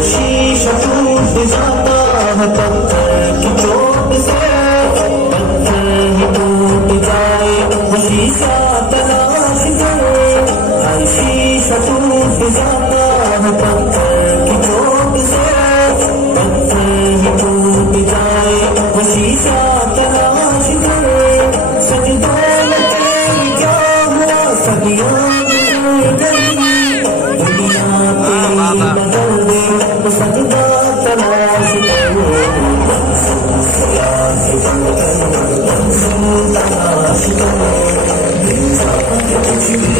शीशा टूट जाता है पत्थर की चोट से, पत्थर ही टूट जाए वो शीशा तलाश करे। हर शीशा टूट जाता है पत्थर की चोट से, पत्थर ही टूट जाए वो शीशा तलाश करे। सजदों में तेरी क्या हुआ सदियों में गई, दुनिया तेरी बदल दे वो सजदा तलाश करो। तलाश करो, दिल चाहे कुछ भी